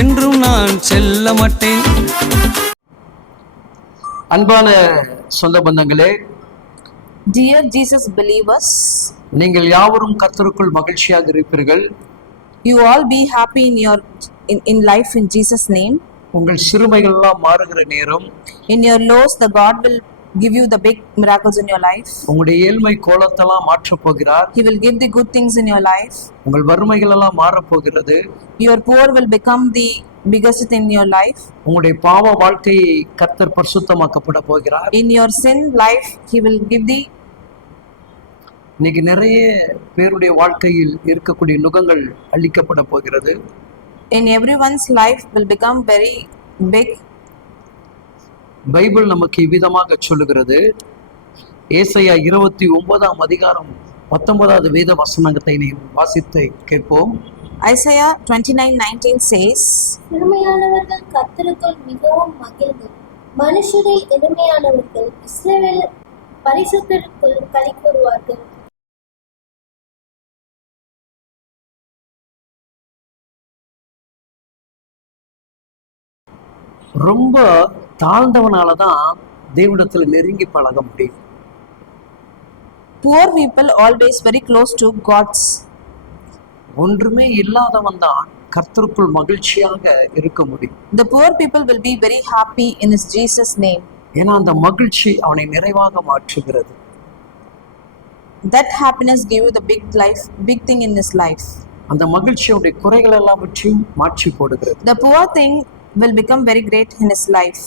என்றும் நான் செல்ல மாட்டேன். அன்பான சொந்த பந்தங்களே, Dear Jesus believers, நீங்கள் யாவரும் கர்த்தருக்குள் மகிழ்ச்சியாக இருப்பீர்கள். you all be happy in life in Jesus' name. உங்கள் சிறுமைகள் எல்லாம் மாறுகிற நேரம், In your lows, the God will give you the big miracles in your life. உங்களுடைய ஏழ்மை கோலத்தெல்லாம் மாற்றப் போகிறார். He will give the good things in your life. உங்கள் வறுமைகள் எல்லாம் மாறப் போகிறது. Your poor will become the biggest in your life. உங்களுடைய பாவ வாழ்க்கையை கர்த்தர் பரிசுத்தமாக்கப்பட போகிறார். In your sin life, He will give the. இன்னைக்கு நிறைய பேருடைய வாழ்க்கையில் இருக்கக்கூடிய நுகங்கள் அழிக்கப்பட போகிறது. In everyone's life will become very big. Bible நமக்கு இவ்விதமாக சொல்லுகிறது. ஏசாயா 29 அதிகாரம் 19வது வேத வசனத்தை வாசித்து கேட்போம். Isaiah 29:19 says, சிறுமையானவர்கள் கர்த்தருக்குள் மிகவும் மகிழ்ந்து, மனுஷரில் எளிமையானவர்கள் இஸ்ரவேல் பரிசுத்தருக்குள் களி கூறுவார்கள். ரொம்ப தாழ்ந்தவனாலதான் தேவனிடத்துல நெருங்கி பழக முடியும். poor people always very close to God's. ஒன்றுமே இல்லாதவன் தான் கர்த்தருக்குள் மகிழ்ச்சியாக இருக்க முடியும். The poor people will be very happy in His Jesus name. ஏன்னா அந்த மகிழ்ச்சி அவனை நிறைவாக மாற்றுகிறது. That happiness gave you the big thing in his life. அந்த மகிழ்ச்சியுடைய குறைகள் எல்லாவற்றையும் மாற்றி போடுகிறது. The poor thing will become very great in his life.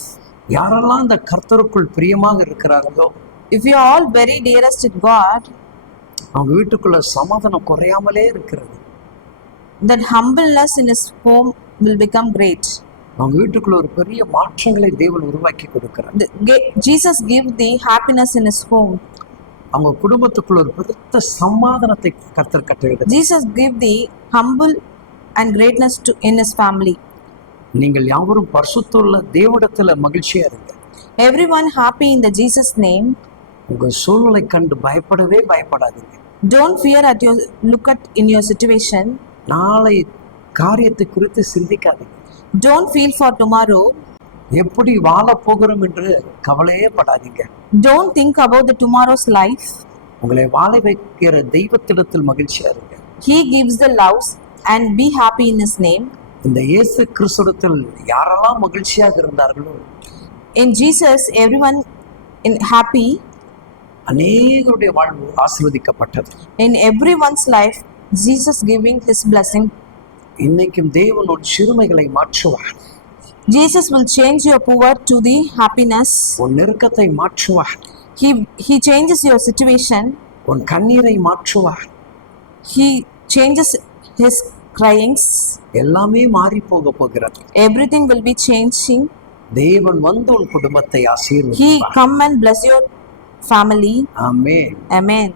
யாரெல்லாம் இந்த கர்த்தருக்குள் பிரியமாக இருக்கிறார்களோ, if you are all very dearest to God, அவங்க வீட்டுக்குள்ள சமாதானம் குறையாமலே இருக்கிறது. that humbleness in his home will become great. அவங்க வீட்டுக்குள்ள ஒரு பெரிய மாற்றங்களை தேவன் உருவாக்கி கொடுக்கிறார். Jesus give the happiness in his home. அவங்க குடும்பத்துக்குள்ள ஒரு பெரிய சமாதானத்தை கர்த்தர் கட்டளையிடுகிறார். Jesus give the humble and greatness to in his family. நீங்கள் யாவரும் பரிசுத்தமுள்ள தேவனிடத்துல மகிழ்ச்சியா இருங்க. Everyone happy in the Jesus name. உங்க சூழ்நிலை கண்டு பயப்படவே பயப்படாதீங்க. Don't fear at your look at in your situation. நாளை காரியத்தை குறித்து சிந்திக்காதீங்க. Don't feel for tomorrow. எப்படி வாழ போகிறோம் என்று கவலையே படாதீங்க. Don't think about the tomorrow's life. உங்களை வாழ வைக்கிற தெய்வத்திடத்தில் மகிழ்ச்சியா இருங்க. He gives the loves and be happy in his name. இந்த இயேசு கிறிஸ்துவில் யாரெல்லாம் மகிழ்ச்சியாக இருந்தார்களோ, in Jesus everyone in happy, அநேகருடைய வாழ்வு ஆசீர்வதிக்கப்பட்டது. in everyone's life Jesus giving his blessing. இன்னைக்கும் தேவன் உன் சிறுமைகளை மாற்றுவார். Jesus will change your poor to the happiness. உன் நெருக்கத்தை மாற்றுவார். He changes your situation. உன் கண்ணீரை மாற்றுவார். He changes his cryings. எல்லாமே மாறி போக போகிறது. Everything will be changing. தேவன் வந்து உன் குடும்பத்தை He ஆசீர்வதிப்பார். come and bless your family. Amen. Amen.